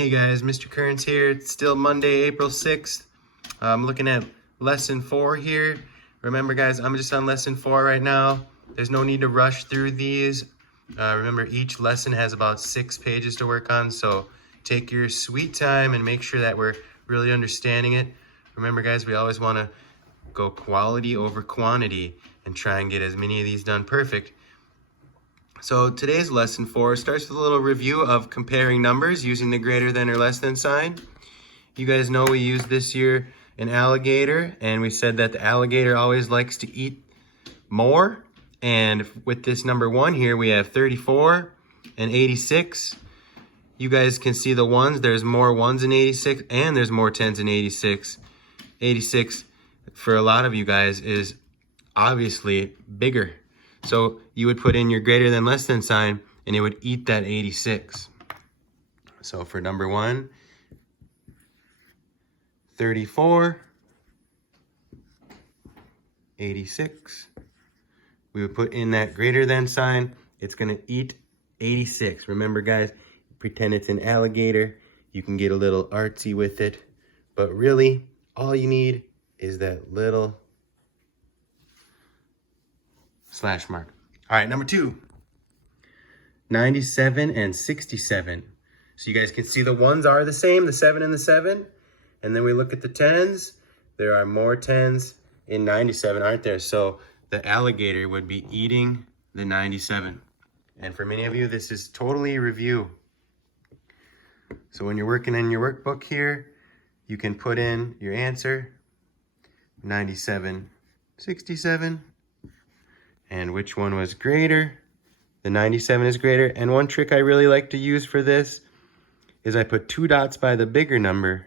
Hey guys, Mr. Kearns here. It's still Monday, April 6th. I'm looking at lesson 4 here. Remember guys, I'm just on lesson 4 right now. There's no need to rush through these. Remember, each lesson has about 6 pages to work on, so take your sweet time and make sure that we're really understanding it. Remember guys, we always want to go quality over quantity and try and get as many of these done perfect. So today's lesson 4 starts with a little review of comparing numbers using the greater than or less than sign. You guys know we used this year an alligator, and we said that the alligator always likes to eat more. And with this number 1 here, we have 34 and 86. You guys can see the ones. There's more 1s in 86, and there's more 10s in 86. 86, for a lot of you guys, is obviously bigger. So you would put in your greater than less than sign and it would eat that 86. So for number 1, 34, 86. We would put in that greater than sign. It's going to eat 86. Remember guys, pretend it's an alligator. You can get a little artsy with it. But really, all you need is that little slash mark. All right, number 2, 97 and 67. So you guys can see the ones are the same, the 7 and the 7. And then we look at the 10s. There are more 10s in 97, aren't there? So the alligator would be eating the 97. And for many of you, this is totally review. So when you're working in your workbook here, you can put in your answer, 97, 67. And which one was greater? The 97 is greater. And one trick I really like to use for this is I put 2 dots by the bigger number,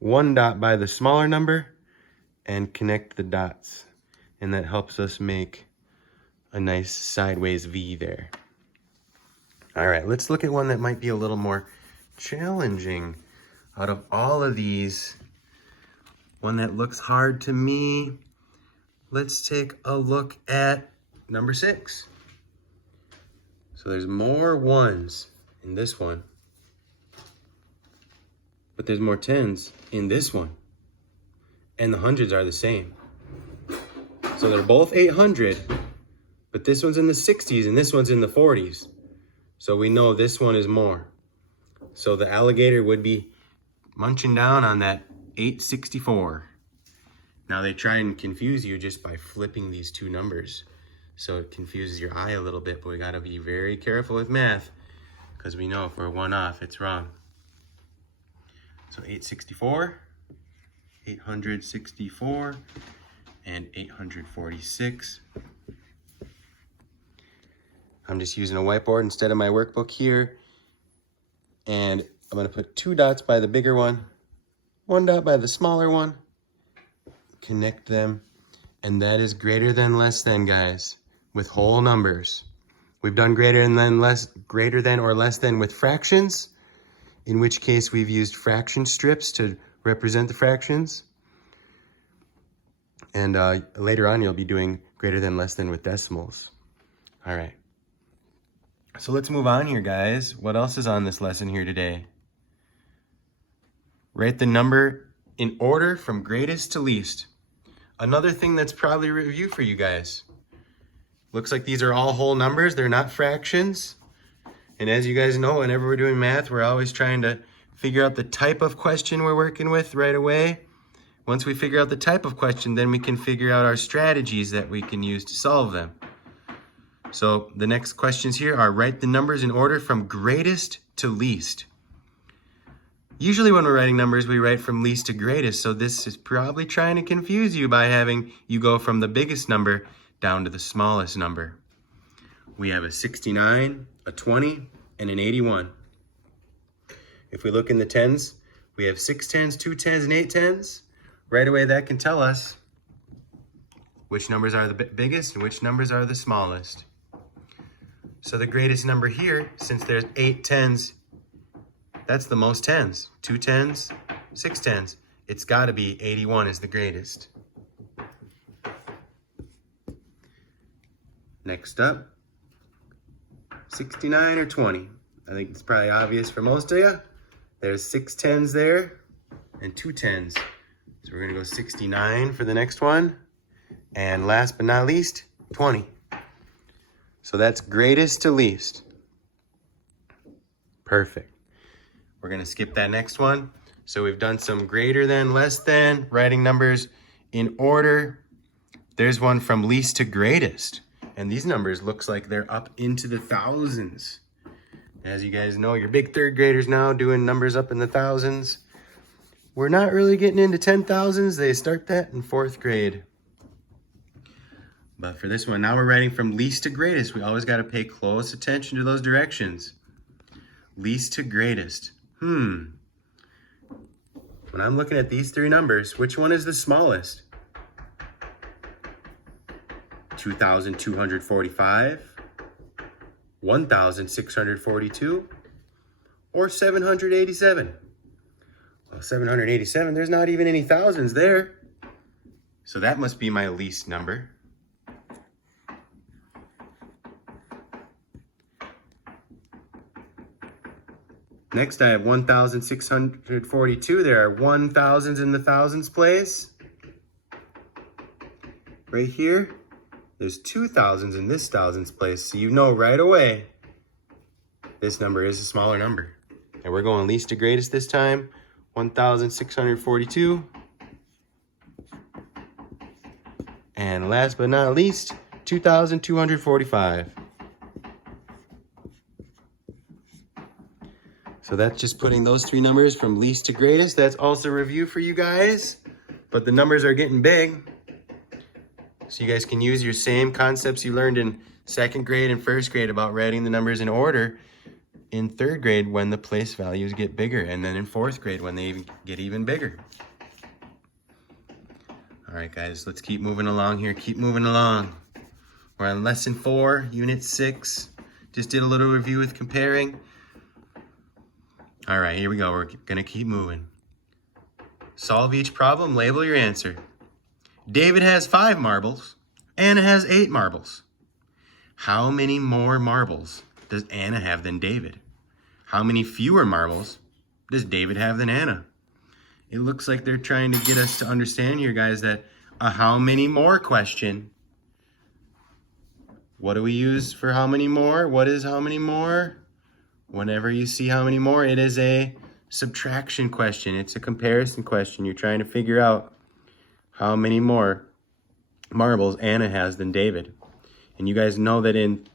1 dot by the smaller number, and connect the dots. And that helps us make a nice sideways V there. All right, let's look at one that might be a little more challenging. Out of all of these, one that looks hard to me, let's take a look at number 6. So there's more 1s in this one, but there's more 10s in this one. And the hundreds are the same. So they're both 800, but this one's in the 60s and this one's in the 40s. So we know this one is more. So the alligator would be munching down on that 864. Now they try and confuse you just by flipping these 2 numbers. So it confuses your eye a little bit, but we gotta be very careful with math because we know if we're 1 off, it's wrong. So 864, 864, and 846. I'm just using a whiteboard instead of my workbook here. And I'm gonna put 2 dots by the bigger one, 1 dot by the smaller one, connect them, and that is greater than less than, guys, with whole numbers. We've done greater than or less than with fractions, in which case we've used fraction strips to represent the fractions. And later on you'll be doing greater than less than with decimals. All right. So let's move on here, guys. What else is on this lesson here today? Write the number in order from greatest to least. Another thing that's probably a review for you guys. Looks like these are all whole numbers. They're not fractions. And as you guys know, whenever we're doing math, we're always trying to figure out the type of question we're working with right away. Once we figure out the type of question, then we can figure out our strategies that we can use to solve them. So the next questions here are write the numbers in order from greatest to least. Usually when we're writing numbers, we write from least to greatest, so this is probably trying to confuse you by having you go from the biggest number down to the smallest number. We have a 69, a 20, and an 81. If we look in the 10s, we have 6 10s, 2 10s, and 8 10s. Right away, that can tell us which numbers are the biggest and which numbers are the smallest. So the greatest number here, since there's 8 10s, that's the most 10s. 2 10s, 6 10s. It's got to be 81 is the greatest. Next up, 69 or 20. I think it's probably obvious for most of you. There's 6 10s there and 2 10s. So we're gonna go 69 for the next one. And last but not least, 20. So that's greatest to least. Perfect. We're gonna skip that next one. So we've done some greater than, less than, writing numbers in order. There's one from least to greatest. And these numbers looks like they're up into the thousands. As you guys know, you're big third graders now doing numbers up in the thousands. We're not really getting into 10,000s. They start that in 4th grade. But for this one, now we're writing from least to greatest. We always got to pay close attention to those directions. Least to greatest. When I'm looking at these 3 numbers, which one is the smallest? 2,245, 1,642, or 787? Well, 787, there's not even any thousands there. So that must be my least number. Next, I have 1,642. There are 1,000s in the thousands place. Right here, there's 2,000s in this thousands place. So you know right away, this number is a smaller number. And we're going least to greatest this time. 1,642. And last but not least, 2,245. So that's just putting those 3 numbers from least to greatest. That's also a review for you guys. But the numbers are getting big. So you guys can use your same concepts you learned in 2nd grade and 1st grade about writing the numbers in order in 3rd grade when the place values get bigger, and then in 4th grade when they get even bigger. All right, guys, let's keep moving along here. Keep moving along. We're on lesson 4, unit 6. Just did a little review with comparing. All right, here we go. We're gonna keep moving. Solve each problem, label your answer. David has 5 marbles. Anna has 8 marbles. How many more marbles does Anna have than David? How many fewer marbles does David have than Anna? It looks like they're trying to get us to understand here, guys, that a how many more question. What do we use for how many more? What is how many more? Whenever you see how many more, it is a subtraction question. It's a comparison question. You're trying to figure out how many more marbles Anna has than David. And you guys know that in,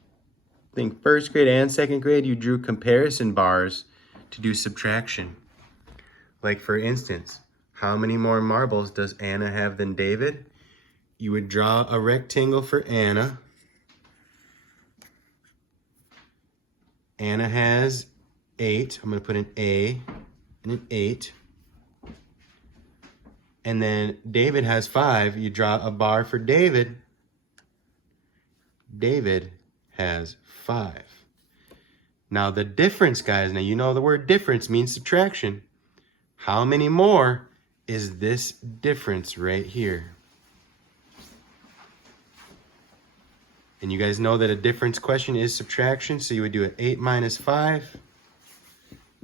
I think, 1st grade and 2nd grade, you drew comparison bars to do subtraction. Like, for instance, how many more marbles does Anna have than David? You would draw a rectangle for Anna. Anna has 8. I'm going to put an A and an 8. And then David has 5. You draw a bar for David. David has 5. Now the difference, guys, now you know the word difference means subtraction. How many more is this difference right here? And you guys know that a difference question is subtraction, so you would do an 8 minus 5.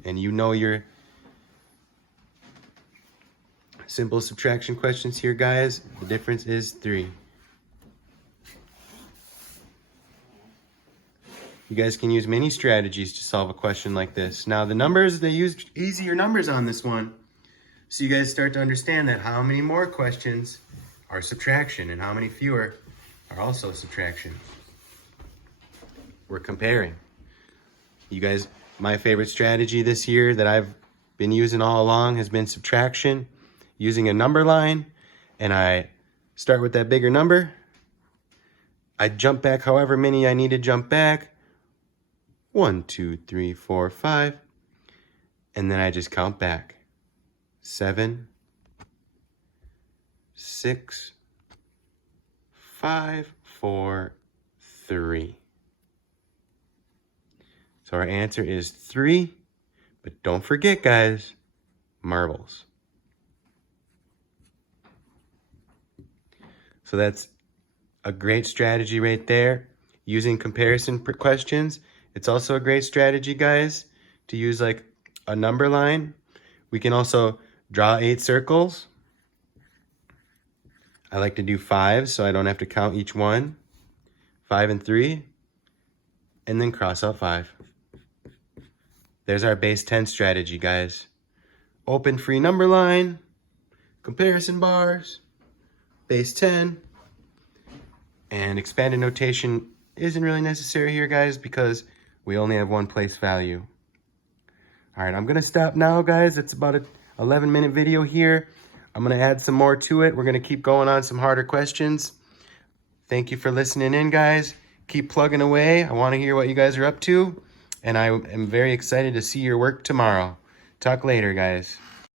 And you know your simple subtraction questions here, guys. The difference is 3. You guys can use many strategies to solve a question like this. Now the numbers, they use easier numbers on this one. So you guys start to understand that how many more questions are subtraction and how many fewer are also subtraction. We're comparing. You guys, my favorite strategy this year that I've been using all along has been subtraction, using a number line, and I start with that bigger number. I jump back however many I need to jump back. 1, 2, 3, 4, 5. And then I just count back. 7, 6, 5, 4, 3. So our answer is 3. But don't forget, guys, marbles. So that's a great strategy right there. Using comparison questions. It's also a great strategy, guys, to use like a number line. We can also draw 8 circles. I like to do 5 so I don't have to count each one. 5 and 3, and then cross out 5. There's our base 10 strategy, guys. Open free number line, comparison bars, base 10, and expanded notation isn't really necessary here, guys, because we only have one place value. All right, I'm gonna stop now, guys. It's about an 11-minute video here. I'm gonna add some more to it. We're gonna keep going on some harder questions. Thank you for listening in, guys. Keep plugging away. I wanna hear what you guys are up to, and I am very excited to see your work tomorrow. Talk later, guys.